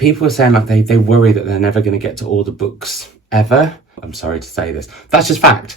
people are saying like they worry that they're never going to get to all the books ever. I'm sorry to say this. That's just fact.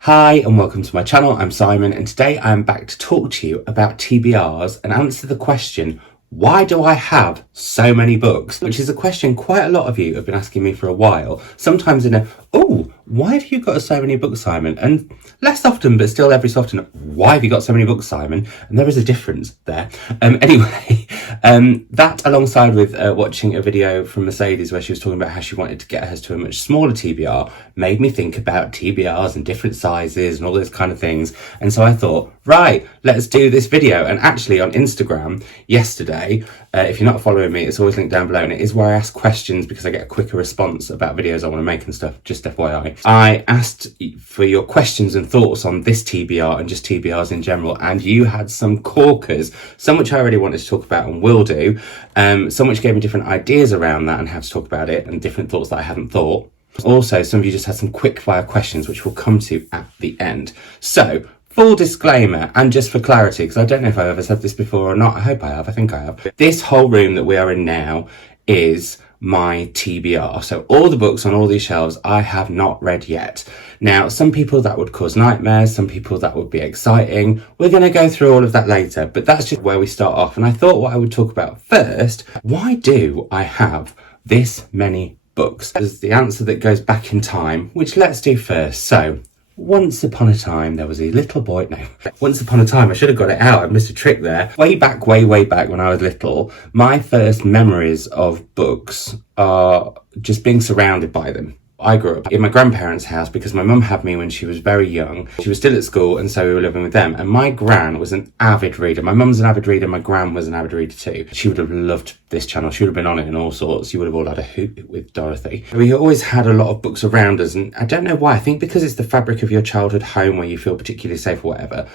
Hi and welcome to my channel. I'm Simon and today I'm back to talk to you about TBRs and answer the question, why do I have so many books? Which is a question quite a lot of you have been asking me for a while. Sometimes in a, oh, why have you got so many books, Simon? And less often, but still every so often, why have you got so many books, Simon? And there is a difference there. Anyway, that alongside with watching a video from Mercedes where she was talking about how she wanted to get hers to a much smaller TBR made me think about TBRs and different sizes and all those kind of things. And so I thought, right, let's do this video. And actually on Instagram yesterday, if you're not following me, it's always linked down below, and it is where I ask questions because I get a quicker response about videos I want to make and stuff, just FYI. I asked for your questions and thoughts on this TBR and just TBRs in general, and you had some corkers, some which I already wanted to talk about and will do, some which gave me different ideas around that and how to talk about it, and different thoughts that I hadn't thought. Also, some of you just had some quick fire questions, which we'll come to at the end. So, full disclaimer, and just for clarity, because I don't know if I've ever said this before or not, I hope I have, I think I have. This whole room that we are in now is my TBR. So all the books on all these shelves I have not read yet. Now, some people that would cause nightmares, some people that would be exciting. We're going to go through all of that later, but that's just where we start off. And I thought what I would talk about first, why do I have this many books? There's the answer that goes back in time, which let's do first. So, once upon a time, there was a little boy. No, once upon a time, I should have got it out. I missed a trick there. Way back when I was little, my first memories of books are just being surrounded by them. I grew up in my grandparents' house because my mum had me when she was very young. She was still at school, and so we were living with them. And my gran was an avid reader. My mum's an avid reader. My gran was an avid reader too. She would have loved this channel. She would have been on it and all sorts. You would have all had a hoot with Dorothy. We always had a lot of books around us, and I don't know why. I think because it's the fabric of your childhood home where you feel particularly safe or whatever.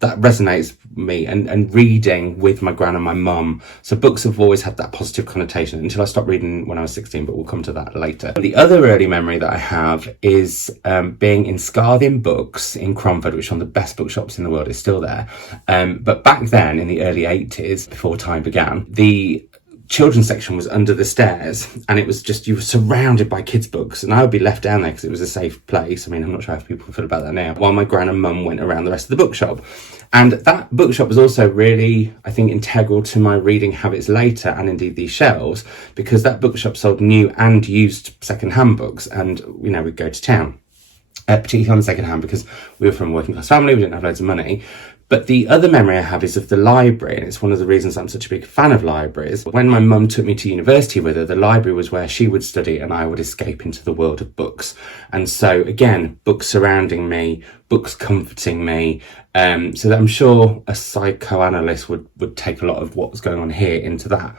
That resonates with me, and reading with my gran and my mum. So books have always had that positive connotation until I stopped reading when I was 16, but we'll come to that later. The other early memory that I have is being in Scarthin Books in Cromford, which is one of the best bookshops in the world. It's still there. But back then in the early 80s, before time began, the children's section was under the stairs, and it was just, you were surrounded by kids' books, and I would be left down there because it was a safe place. I mean, I'm not sure how people feel about that now, while my gran and mum went around the rest of the bookshop. And that bookshop was also really, I think, integral to my reading habits later, and indeed these shelves, because that bookshop sold new and used second-hand books, and, you know, we'd go to town, particularly on the second-hand, because we were from a working-class family, we didn't have loads of money. But the other memory I have is of the library, and it's one of the reasons I'm such a big fan of libraries. When my mum took me to university with her, the library was where she would study and I would escape into the world of books. And so, again, books surrounding me, books comforting me. So that I'm sure a psychoanalyst would take a lot of what was going on here into that.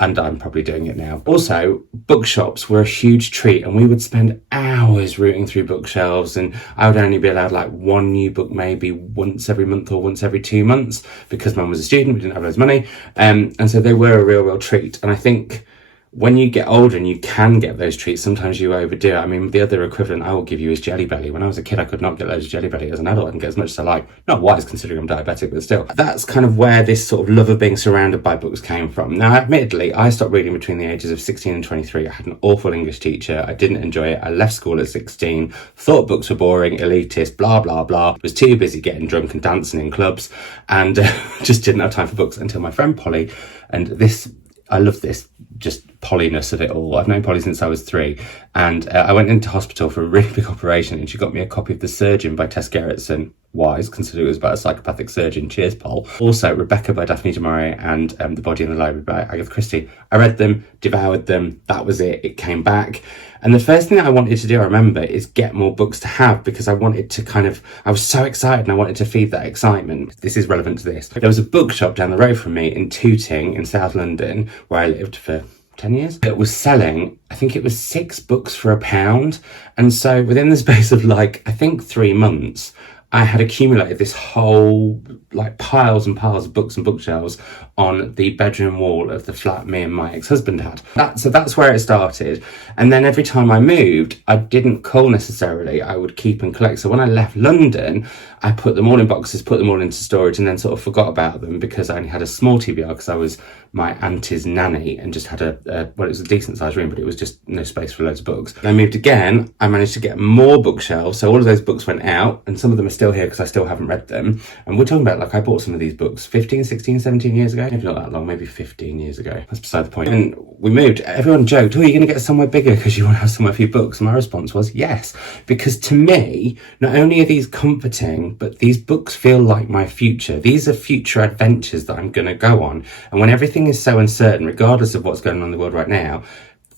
And I'm probably doing it now. Also, bookshops were a huge treat, and we would spend hours rooting through bookshelves, and I would only be allowed like one new book maybe once every month or once every 2 months because mum was a student, we didn't have loads of money. And so they were a real treat. And I think when you get older and you can get those treats, sometimes you overdo it. I mean, the other equivalent I will give you is Jelly Belly. When I was a kid, I could not get loads of Jelly Belly. As an adult, I can get as much as I like. Not wise, considering I'm diabetic, but still. That's kind of where this sort of love of being surrounded by books came from. Now, admittedly, I stopped reading between the ages of 16 and 23. I had an awful English teacher. I didn't enjoy it. I left school at 16, thought books were boring, elitist, blah, blah, blah. Was too busy getting drunk and dancing in clubs, and just didn't have time for books until my friend Polly, and this, I love this, just Polliness of it all. I've known Polly since I was 3, and I went into hospital for a really big operation, and she got me a copy of The Surgeon by Tess Gerritsen. Wise, considering it was about a psychopathic surgeon. Cheers, Paul. Also, Rebecca by Daphne du Maurier and The Body in the Library by Agatha Christie. I read them, devoured them, that was it. It came back. And the first thing that I wanted to do, I remember, is get more books to have, because I wanted to I was so excited and I wanted to feed that excitement. This is relevant to this. There was a bookshop down the road from me in Tooting in South London, where I lived for 10 years. It was selling, I think it was 6 books for £1. And so within the space of like, I think 3 months, I had accumulated this whole, like, piles and piles of books and bookshelves on the bedroom wall of the flat me and my ex-husband had. So that's where it started. And then every time I moved, I didn't cull necessarily, I would keep and collect. So when I left London, I put them all in boxes, put them all into storage, and then sort of forgot about them because I only had a small TBR because I was my auntie's nanny and just had well, it was a decent sized room, but it was just no space for loads of books. I moved again, I managed to get more bookshelves. So all of those books went out, and some of them are still here because I still haven't read them. And we're talking about, like, I bought some of these books 15, 16, 17 years ago. Maybe not that long, maybe 15 years ago. That's beside the point. And we moved, everyone joked, oh, you're going to get somewhere bigger because you want to have somewhere for your books. And my response was yes, because to me, not only are these comforting, but these books feel like my future. These are future adventures that I'm going to go on. And when everything is so uncertain, regardless of what's going on in the world right now,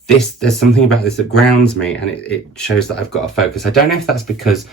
there's something about this that grounds me, and it shows that I've got a focus. I don't know if that's because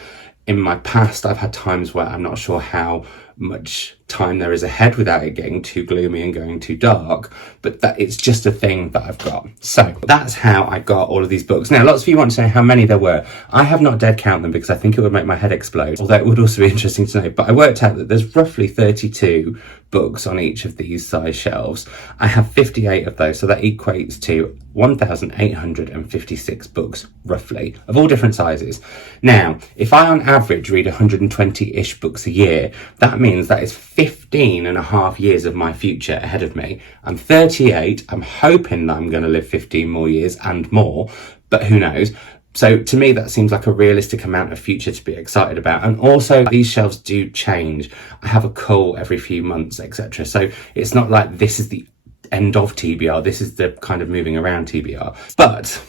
in my past I've had times where I'm not sure how much time there is ahead without it getting too gloomy and going too dark, but that it's just a thing that I've got. So that's how I got all of these books. Now, lots of you want to know how many there were. I have not dead count them because I think it would make my head explode, although it would also be interesting to know. But I worked out that there's roughly 32 books on each of these size shelves. I have 58 of those, so that equates to 1,856 books, roughly, of all different sizes. Now, if I on average read 120-ish books a year, that means that is 15 and a half years of my future ahead of me. I'm 38. I'm hoping that I'm going to live 15 more years and more, but who knows? So to me, that seems like a realistic amount of future to be excited about. And also, these shelves do change. I have a cull every few months, etc. So it's not like this is the end of TBR. This is the kind of moving around TBR. But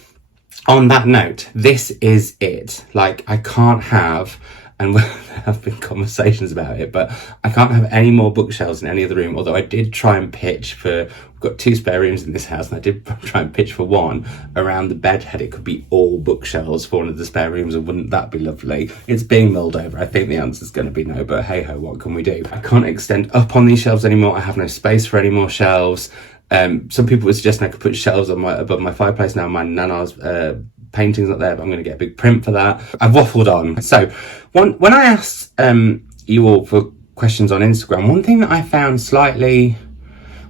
on that note, this is it. Like, I can't have, and there have been conversations about it, but I can't have any more bookshelves in any other room. Although I did try and pitch for, we've got 2 spare rooms in this house, and I did try and pitch for one around the bed head. It could be all bookshelves for one of the spare rooms, and wouldn't that be lovely? It's being mulled over. I think the answer is going to be no, but hey ho, what can we do? I can't extend up on these shelves anymore. I have no space for any more shelves. Some people were suggesting I could put shelves on above my fireplace. Now my nana's painting's not there, but I'm going to get a big print for that. I've waffled on. So when I asked you all for questions on Instagram, one thing that I found slightly,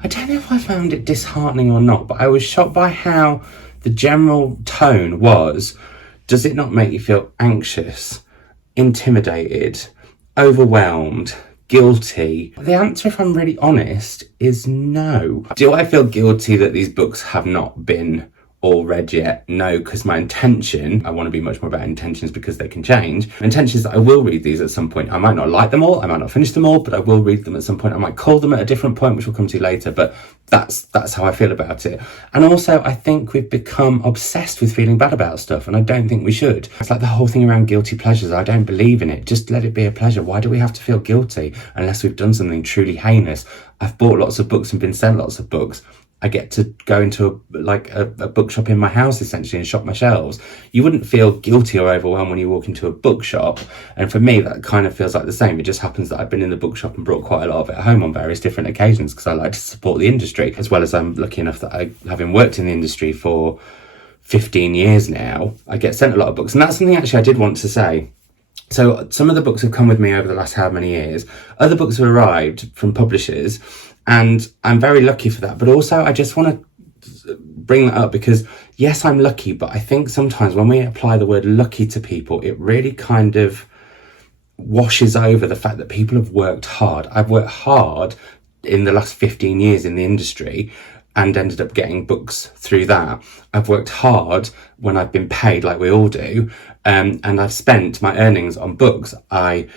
I don't know if I found it disheartening or not, but I was shocked by how the general tone was, does it not make you feel anxious, intimidated, overwhelmed, guilty? The answer, if I'm really honest, is no. Do I feel guilty that these books have not been all read yet? No, because my intention, I want to be much more about intentions because they can change. My intention is that I will read these at some point. I might not like them all, I might not finish them all, but I will read them at some point. I might call them at a different point, which we'll come to later, but that's how I feel about it. And also, I think we've become obsessed with feeling bad about stuff, and I don't think we should. It's like the whole thing around guilty pleasures. I don't believe in it. Just let it be a pleasure. Why do we have to feel guilty unless we've done something truly heinous? I've bought lots of books and been sent lots of books. I get to go into a bookshop in my house, essentially, and shop my shelves. You wouldn't feel guilty or overwhelmed when you walk into a bookshop. And for me, that kind of feels like the same. It just happens that I've been in the bookshop and brought quite a lot of it home on various different occasions because I like to support the industry, as well as I'm lucky enough that I, having worked in the industry for 15 years now, I get sent a lot of books. And that's something actually I did want to say. So some of the books have come with me over the last how many years. Other books have arrived from publishers, and I'm very lucky for that. But also, I just want to bring that up because, yes, I'm lucky, but I think sometimes when we apply the word lucky to people, it really kind of washes over the fact that people have worked hard. I've worked hard in the last 15 years in the industry and ended up getting books through that. I've worked hard when I've been paid, like we all do, and I've spent my earnings on books. I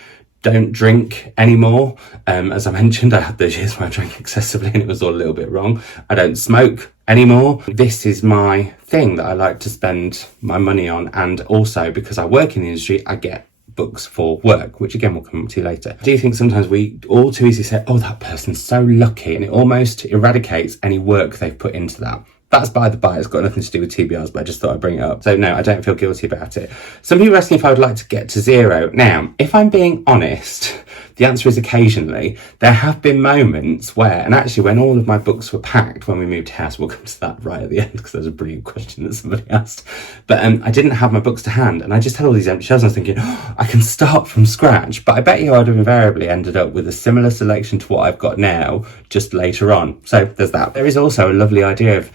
don't drink anymore. As I mentioned, I had those years where I drank excessively and it was all a little bit wrong. I don't smoke anymore. This is my thing that I like to spend my money on, and also because I work in the industry, I get books for work, which again we'll come to later. Do you think sometimes we all too easily say, oh, that person's so lucky, and it almost eradicates any work they've put into that? That's by the by, it's got nothing to do with TBRs, but I just thought I'd bring it up. So no, I don't feel guilty about it. Some people are asking if I would like to get to 0. Now, if I'm being honest, the answer is occasionally. There have been moments where, and actually when all of my books were packed when we moved house, we'll come to that right at the end because there's a brilliant question that somebody asked, but I didn't have my books to hand and I just had all these empty shelves and I was thinking, oh, I can start from scratch, but I bet you I'd have invariably ended up with a similar selection to what I've got now, just later on. So there's that. There is also a lovely idea of,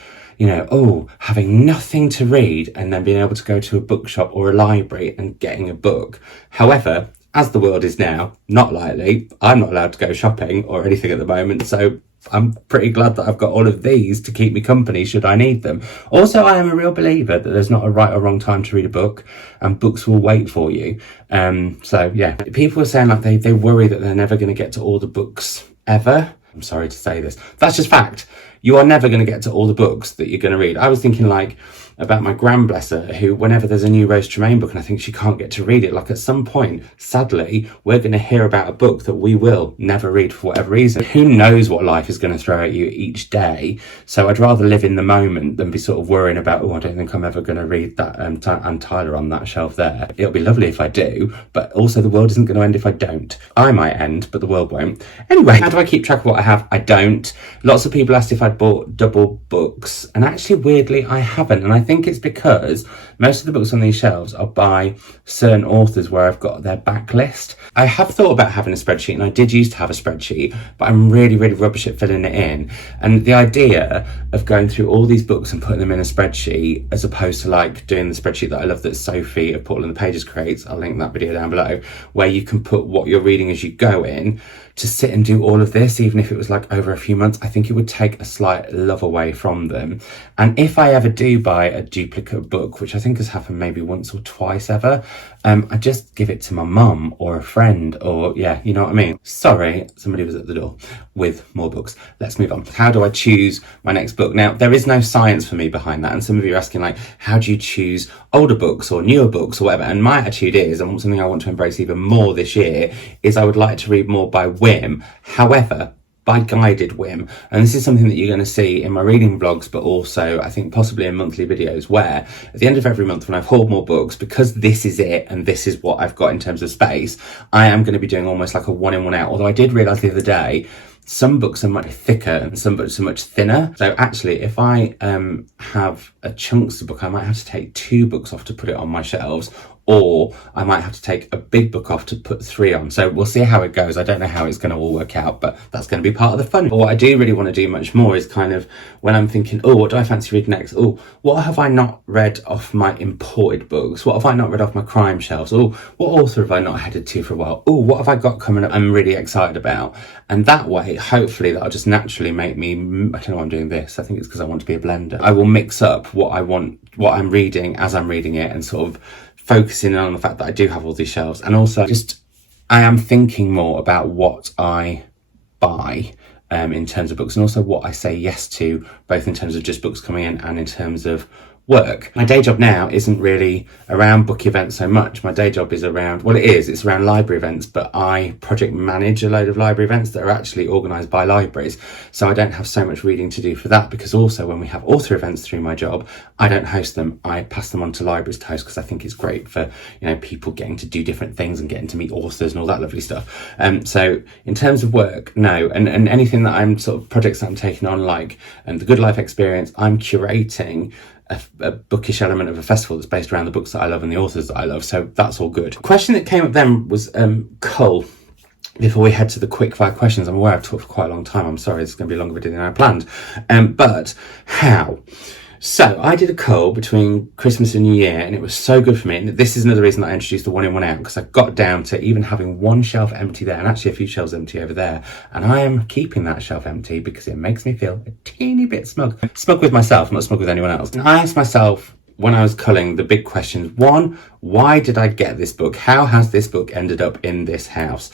having nothing to read and then being able to go to a bookshop or a library and getting a book. However, as the world is now, not likely. I'm not allowed to go shopping or anything at the moment, so I'm pretty glad that I've got all of these to keep me company should I need them. Also, I am a real believer that there's not a right or wrong time to read a book, and books will wait for you. So yeah, people are saying like they worry that they're never going to get to all the books ever. I'm sorry to say this. That's just fact. You are never going to get to all the books that you're going to read. I was thinking like about my gran, bless her, who whenever there's a new Rose Tremaine book and I think she can't get to read it, like at some point, sadly, we're going to hear about a book that we will never read for whatever reason. Who knows what life is going to throw at you each day? So I'd rather live in the moment than be sort of worrying about, I don't think I'm ever going to read that and Tyler on that shelf there. It'll be lovely if I do, but also the world isn't going to end if I don't. I might end, but the world won't. Anyway, how do I keep track of what I have? I don't. Lots of people asked if I'd bought double books, and actually weirdly I haven't, and I think it's because most of the books on these shelves are by certain authors where I've got their backlist. I have thought about having a spreadsheet, and I did used to have a spreadsheet, but I'm really rubbish at filling it in. And the idea of going through all these books and putting them in a spreadsheet, as opposed to like doing the spreadsheet that I love that Sophie of Portal and the Pages creates, I'll link that video down below, where you can put what you're reading as you go in, to sit and do all of this, even if it was like over a few months, I think it would take a slight love away from them. And if I ever do buy a duplicate book, which I think has happened maybe once or twice ever, I just give it to my mum or a friend, or yeah, you know what I mean? Sorry, somebody was at the door with more books. Let's move on. How do I choose my next book? Now, there is no science for me behind that. And some of you are asking like, how do you choose older books or newer books or whatever? And my attitude is, and something I want to embrace even more this year, is I would like to read more by whim. However, by guided whim. And this is something that you're going to see in my reading vlogs, but also I think possibly in monthly videos, where at the end of every month when I've hauled more books, because this is it and this is what I've got in terms of space, I am going to be doing almost like a one in, one out. Although I did realise the other day, some books are much thicker and some books are much thinner. So actually, if I have a chunks book, I might have to take 2 books off to put it on my shelves, or I might have to take a big book off to put 3 on. So we'll see how it goes. I don't know how it's going to all work out, but that's going to be part of the fun. But what I do really want to do much more is kind of when I'm thinking, oh, what do I fancy read next? Oh, what have I not read off my imported books? What have I not read off my crime shelves? Oh, what author have I not headed to for a while? Oh, what have I got coming up I'm really excited about? And that way, hopefully that'll just naturally make me, I don't know why I'm doing this. I think it's because I want to be a blender. I will mix up what I want, what I'm reading as I'm reading it, and sort of focusing on the fact that I do have all these shelves. And also just, I am thinking more about what I buy in terms of books, and also what I say yes to, both in terms of just books coming in and in terms of work. My day job now isn't really around book events so much. My day job is around, well, it's around library events, but I project manage a load of library events that are actually organised by libraries. So I don't have so much reading to do for that, because also when we have author events through my job, I don't host them. I pass them on to libraries to host, because I think it's great for, people getting to do different things and getting to meet authors and all that lovely stuff. So in terms of work, no. And anything that I'm sort of projects that I'm taking on, like the Good Life experience, I'm curating a bookish element of a festival that's based around the books that I love and the authors that I love. So that's all good. The question that came up then was cull. Before we head to the quick fire questions, I'm aware I've talked for quite a long time. I'm sorry, it's going to be a longer video than I planned. But how? So I did a cull between Christmas and New Year, and it was so good for me. And this is another reason that I introduced the one in, one out, because I got down to even having one shelf empty there, and actually a few shelves empty over there. And I am keeping that shelf empty because it makes me feel a teeny bit smug. Smug with myself, not smug with anyone else. And I asked myself, when I was culling, the big questions. 1, why did I get this book? How has this book ended up in this house?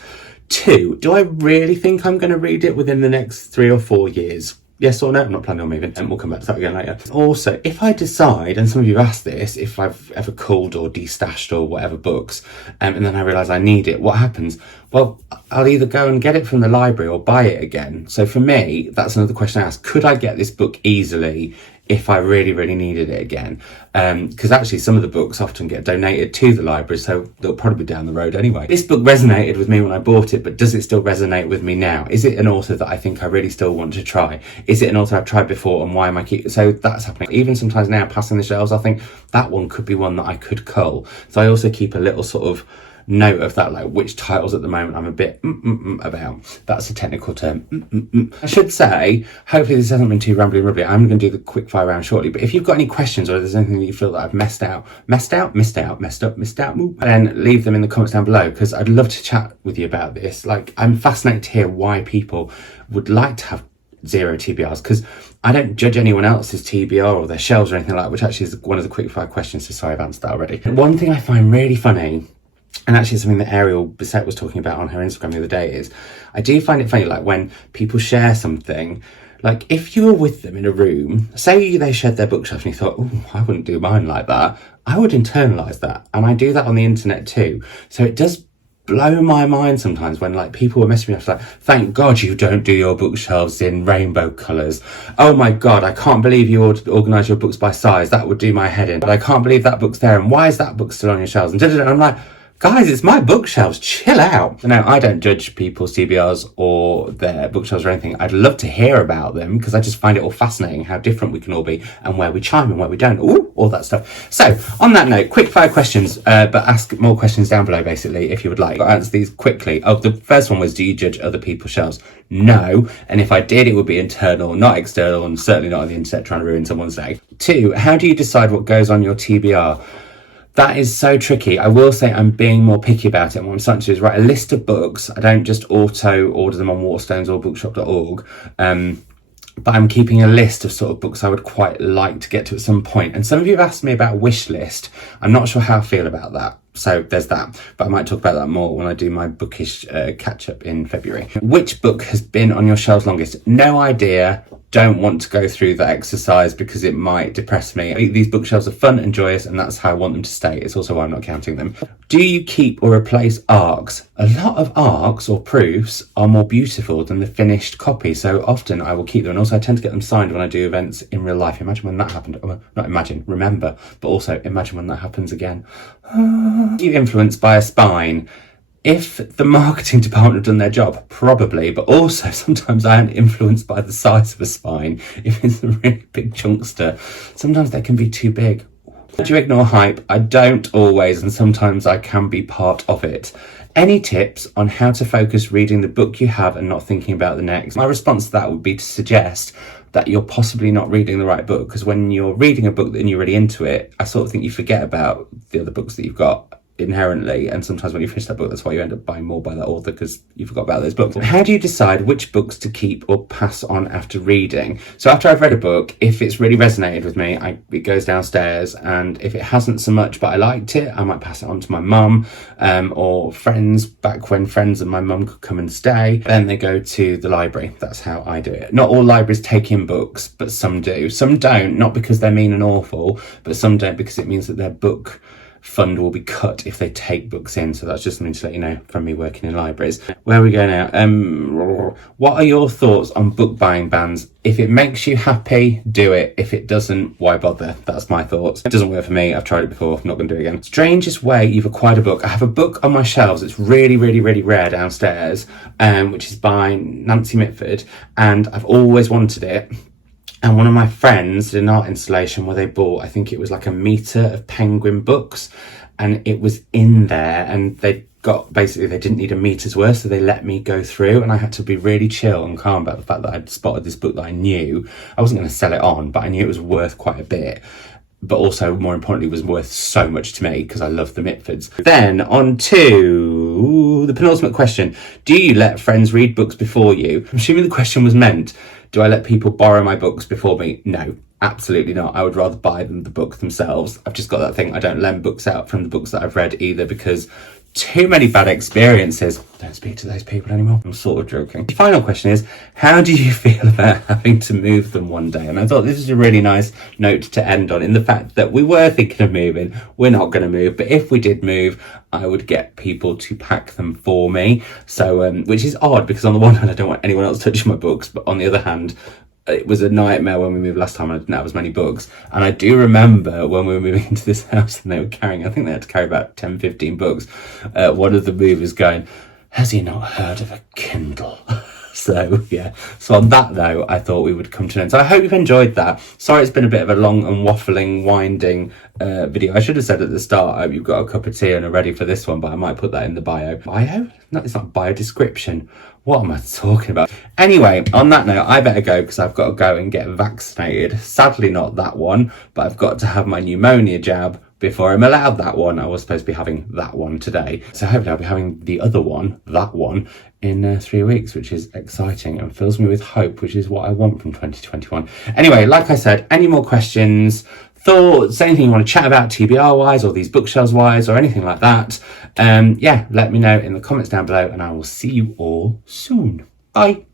2, do I really think I'm going to read it within the next 3 or 4 years? Yes or no? I'm not planning on moving, and we'll come back to that again later. Also, if I decide, and some of you have asked this, if I've ever culled or destashed or whatever books, and then I realise I need it, what happens? Well, I'll either go and get it from the library or buy it again. So for me, that's another question I ask. Could I get this book easily if I really, really needed it again? Because actually some of the books often get donated to the library, so they'll probably be down the road anyway. This book resonated with me when I bought it, but does it still resonate with me now? Is it an author that I think I really still want to try? Is it an author I've tried before, and why am I so that's happening. Even sometimes now, passing the shelves, I think that one could be one that I could cull. So I also keep a little sort of note of that, like which titles at the moment I'm a bit about. That's a technical term. I should say, hopefully this hasn't been too rambly. I'm going to do the quick fire round shortly, but if you've got any questions or if there's anything that you feel that I've messed up, then leave them in the comments down below, because I'd love to chat with you about this. Like, I'm fascinated to hear why people would like to have 0 TBRs, because I don't judge anyone else's TBR or their shelves or anything like that, which actually is one of the quick fire questions, so sorry I've answered that already. One thing I find really funny, and actually something that Ariel Bissett was talking about on her Instagram the other day, is I do find it funny, like when people share something, like if you were with them in a room, say they shared their bookshelf and you thought, oh, I wouldn't do mine like that, I would internalise that. And I do that on the internet too. So it does blow my mind sometimes when like people were messaging me off like, thank God you don't do your bookshelves in rainbow colours. Oh my God, I can't believe you organise your books by size. That would do my head in. But I can't believe that book's there, and why is that book still on your shelves? And I'm like, guys, it's my bookshelves, chill out. No, I don't judge people's TBRs or their bookshelves or anything. I'd love to hear about them, because I just find it all fascinating how different we can all be and where we chime and where we don't. Ooh, all that stuff. So on that note, quick fire questions, but ask more questions down below basically if you would like. I'll answer these quickly. Oh, the first one was, do you judge other people's shelves? No. And if I did, it would be internal, not external, and certainly not on the internet trying to ruin someone's day. 2, how do you decide what goes on your TBR? That is so tricky. I will say I'm being more picky about it. And what I'm starting to do is write a list of books. I don't just auto order them on Waterstones or bookshop.org. But I'm keeping a list of sort of books I would quite like to get to at some point. And some of you have asked me about a wish list. I'm not sure how I feel about that. So there's that, but I might talk about that more when I do my bookish catch up in February. Which book has been on your shelves longest? No idea. Don't want to go through that exercise because it might depress me. These bookshelves are fun and joyous, and that's how I want them to stay. It's also why I'm not counting them. Do you keep or replace ARCs? A lot of ARCs or proofs are more beautiful than the finished copy, so often I will keep them. And also I tend to get them signed when I do events in real life. Imagine when that happened. Well, not imagine, remember, but also imagine when that happens again. Are you influenced by a spine? If the marketing department have done their job, probably, but also sometimes I am influenced by the size of a spine. If it's a really big chunkster, sometimes they can be too big. Do you ignore hype? I don't always, and sometimes I can be part of it. Any tips on how to focus reading the book you have and not thinking about the next? My response to that would be to suggest that you're possibly not reading the right book, because when you're reading a book and you're really into it, I sort of think you forget about the other books that you've got inherently, and sometimes when you finish that book, that's why you end up buying more by that author, because you forgot about those books. How do you decide which books to keep or pass on after reading? So after I've read a book, if it's really resonated with me, it goes downstairs, and if it hasn't so much but I liked it, I might pass it on to my mum or friends, back when friends and my mum could come and stay. Then they go to the library. That's how I do it. Not all libraries take in books, but some do. Some don't, not because they're mean and awful, but some don't because it means that their book fund will be cut if they take books in. So that's just something to let you know from me working in libraries. Where we go now? What are your thoughts on book buying bans? If it makes you happy, do it. If it doesn't, why bother? That's my thoughts. It doesn't work for me. I've tried it before. I'm not going to do it again. Strangest way you've acquired a book. I have a book on my shelves. It's really, really, really rare downstairs, which is by Nancy Mitford, and I've always wanted it. And one of my friends did an art installation where they bought, I think it was like a metre of Penguin books, and it was in there, and they didn't need a metre's worth, so they let me go through, and I had to be really chill and calm about the fact that I'd spotted this book that I knew. I wasn't going to sell it on, but I knew it was worth quite a bit. But also, more importantly, was worth so much to me because I love the Mitfords. Then on to the penultimate question. Do you let friends read books before you? I'm assuming the question was meant, do I let people borrow my books before me? No, absolutely not. I would rather buy them the book themselves. I've just got that thing. I don't lend books out from the books that I've read either, because too many bad experiences. Don't speak to those people anymore. I'm sort of joking. The final question is, how do you feel about having to move them one day? And I thought this is a really nice note to end on, in the fact that we were thinking of moving. We're not going to move, but if we did move, I would get people to pack them for me. So, which is odd, because on the one hand, I don't want anyone else touching my books, but on the other hand, it was a nightmare when we moved last time. I didn't have as many books. And I do remember when we were moving into this house and they were carrying, I think they had to carry about 10, 15 books. One of the movers going, has he not heard of a Kindle? So yeah, so on that note, I thought we would come to an end. So I hope you've enjoyed that. Sorry it's been a bit of a long and waffling, winding video. I should have said at the start, I hope you've got a cup of tea and are ready for this one, but I might put that in the bio. Bio? No, it's not bio, description. What am I talking about? Anyway, on that note, I better go because I've got to go and get vaccinated. Sadly not that one, but I've got to have my pneumonia jab before I'm allowed that one. I was supposed to be having that one today. So hopefully I'll be having the other one, that one, in 3 weeks, which is exciting and fills me with hope, which is what I want from 2021. Anyway, like I said, any more questions, thoughts, anything you want to chat about TBR wise or these bookshelves wise or anything like that, yeah, let me know in the comments down below and I will see you all soon. Bye.